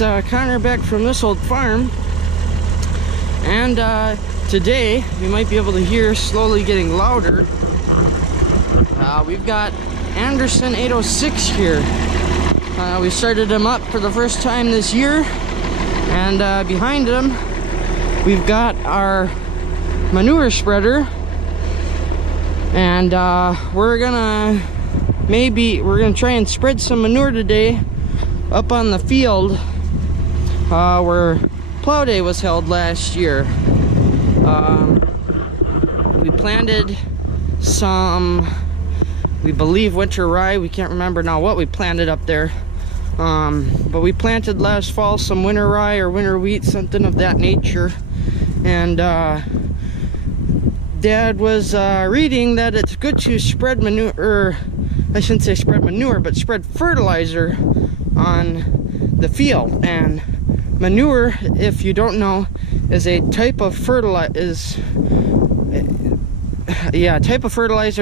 It's Connor back from this old farm, and today you might be able to hear slowly getting louder. We've got Anderson 806 here. We started him up for the first time this year, and behind him we've got our manure spreader, and we're gonna try and spread some manure today up on the field where plow day was held last year. We planted some, we believe, winter rye. We can't remember now what we planted up there, but we planted last fall some winter rye or winter wheat, something of that nature. And Dad was reading that it's good to spread manure, or I shouldn't say spread manure, but spread fertilizer on the field. And manure, if you don't know, is a type of fertilizer.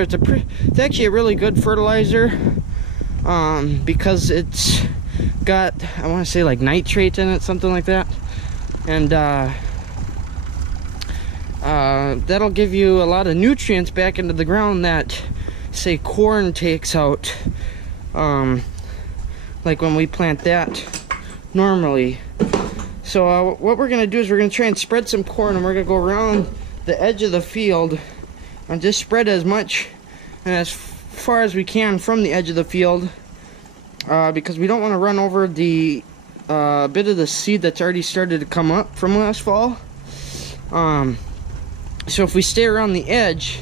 It's actually a really good fertilizer, because it's got, I want to say, like nitrate in it, something like that, and that'll give you a lot of nutrients back into the ground that, say, corn takes out, like when we plant that normally. So what we're gonna do is we're gonna try and spread some corn, and we're gonna go around the edge of the field and just spread as much and as far as we can from the edge of the field, because we don't want to run over the bit of the seed that's already started to come up from last fall. So if we stay around the edge,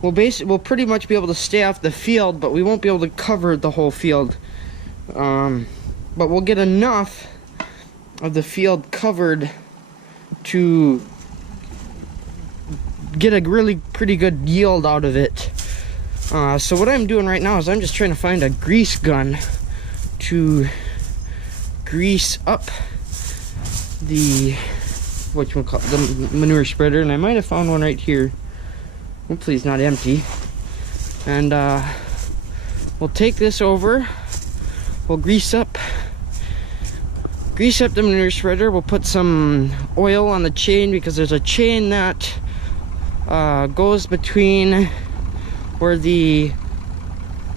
we'll pretty much be able to stay off the field, but we won't be able to cover the whole field. But we'll get enough of the field covered to get a really pretty good yield out of it. So what I'm doing right now is I'm just trying to find a grease gun to grease up the the manure spreader, and I might have found one right here. Hopefully it's not empty. And we'll take this over, we'll grease up the manure spreader. We'll put some oil on the chain, because there's a chain that goes between where the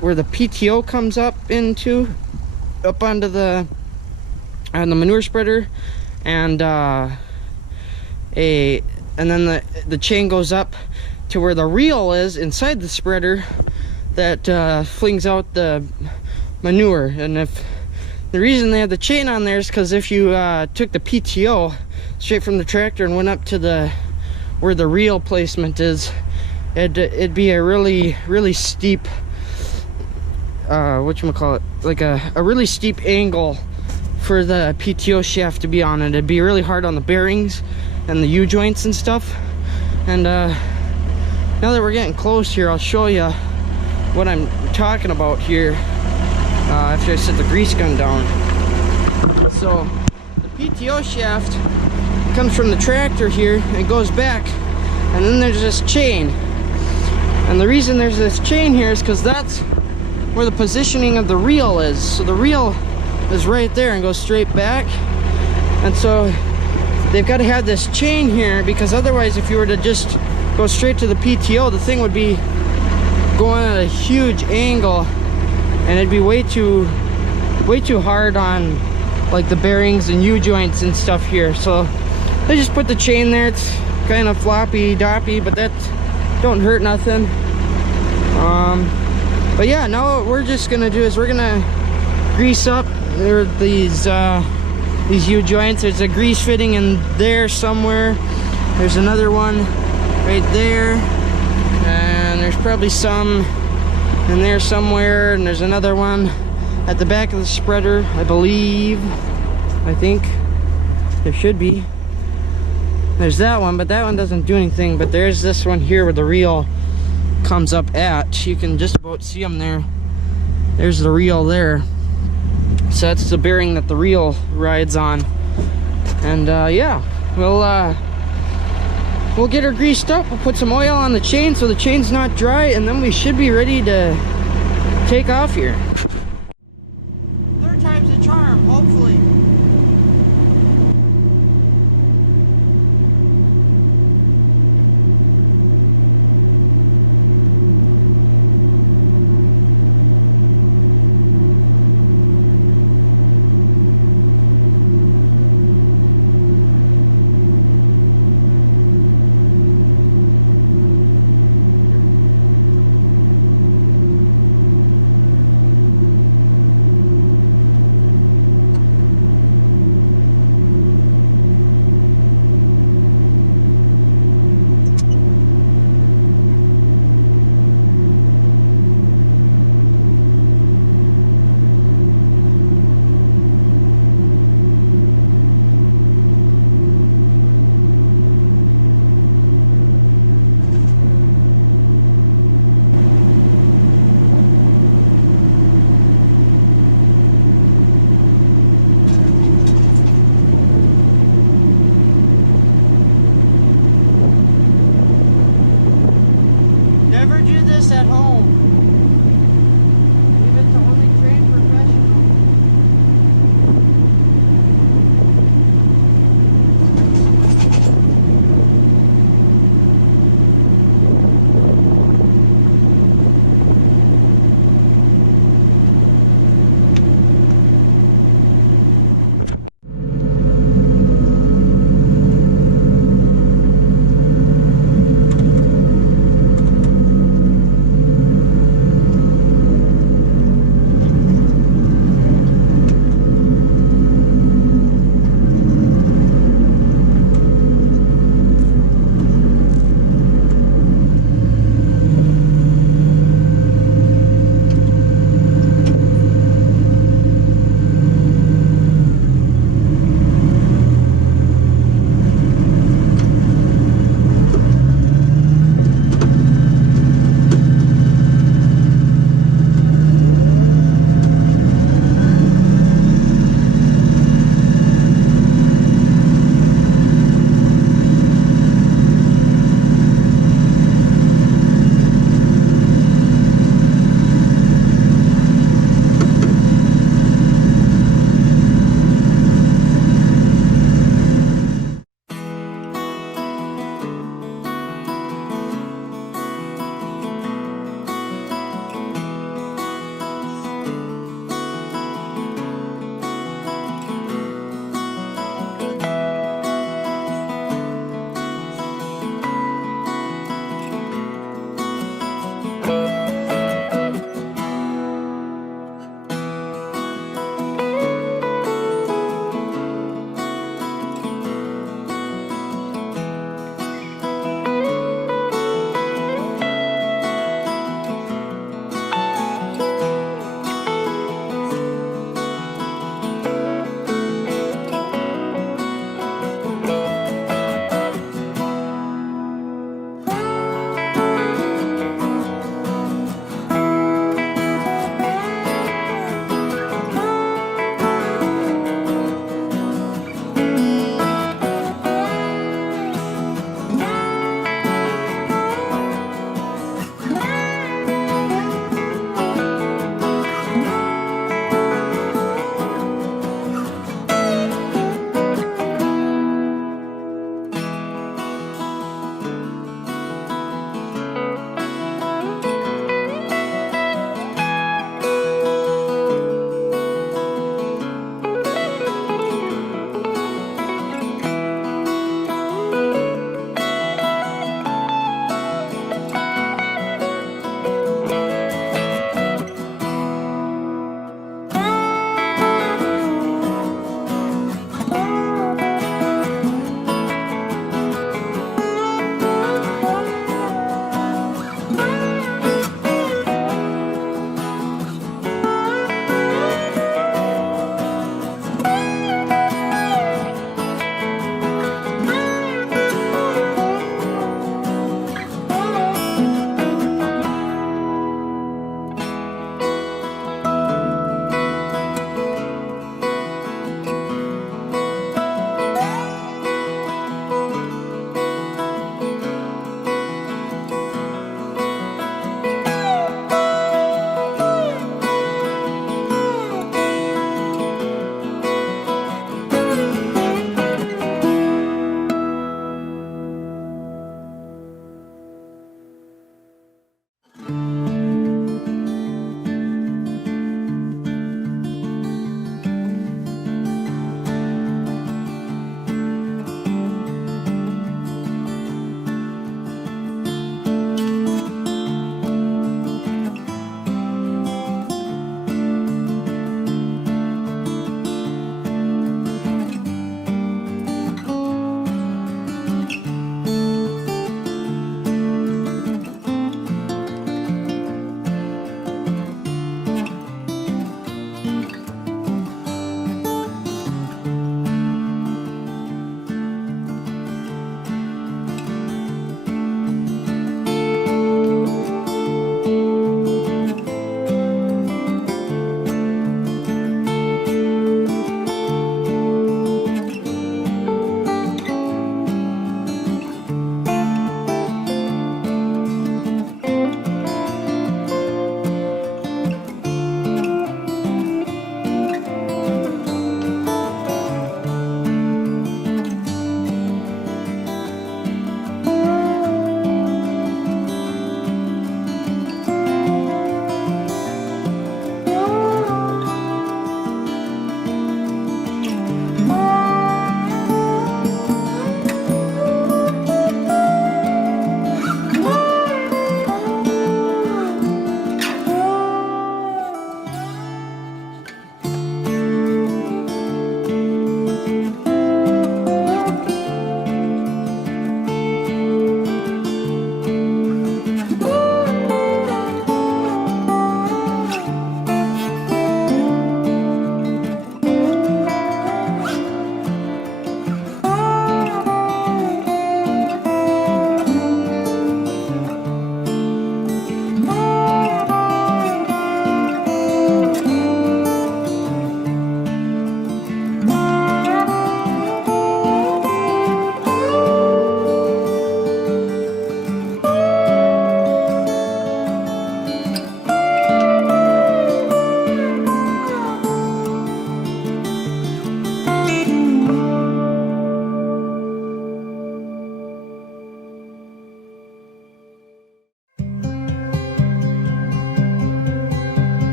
PTO comes up onto the manure spreader, and then the chain goes up to where the reel is inside the spreader that flings out the manure. And if the reason they have the chain on there is because if you took the PTO straight from the tractor and went up to where the reel placement is, it'd be a really steep, like a really steep angle for the PTO shaft to be on it. It'd be really hard on the bearings and the U-joints and stuff. And now that we're getting close here, I'll show you what I'm talking about here. After I set the grease gun down. So the PTO shaft comes from the tractor here, and it goes back, and then there's this chain. And the reason there's this chain here is because that's where the positioning of the reel is. So the reel is right there and goes straight back. And so they've got to have this chain here, because otherwise, if you were to just go straight to the PTO, the thing would be going at a huge angle, and it'd be way too hard on like the bearings and U-joints and stuff here. So they just put the chain there. It's kind of floppy doppy, but that don't hurt nothing. But yeah, now what we're just gonna do is we're gonna grease up these U-joints. There's a grease fitting in there somewhere. There's another one right there, and there's probably some in there somewhere, and there's another one at the back of the spreader, I think there should be. There's that one, but that one doesn't do anything. But there's this one here where the reel comes up at. You can just about see them there. There's the reel there. So that's the bearing that the reel rides on. And yeah, we'll get her greased up. We'll put some oil on the chain so the chain's not dry, and then we should be ready to take off here. Third time's the charm, hopefully.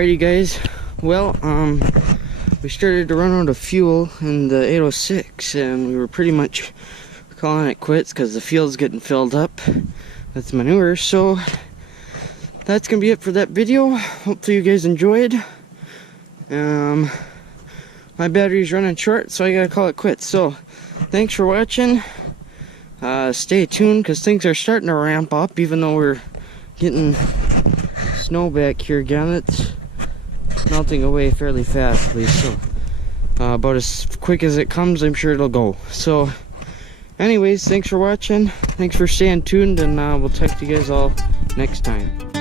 Alrighty guys, well, we started to run out of fuel in the 806 and we were pretty much calling it quits because the field's getting filled up with manure. So that's gonna be it for that video. Hopefully you guys enjoyed. My battery's running short, so I gotta call it quits. So thanks for watching. Stay tuned because things are starting to ramp up, even though we're getting snow back here again. It's melting away fairly fastly, so about as quick as it comes, I'm sure it'll go. So anyways, thanks for watching, thanks for staying tuned, and we'll talk to you guys all next time.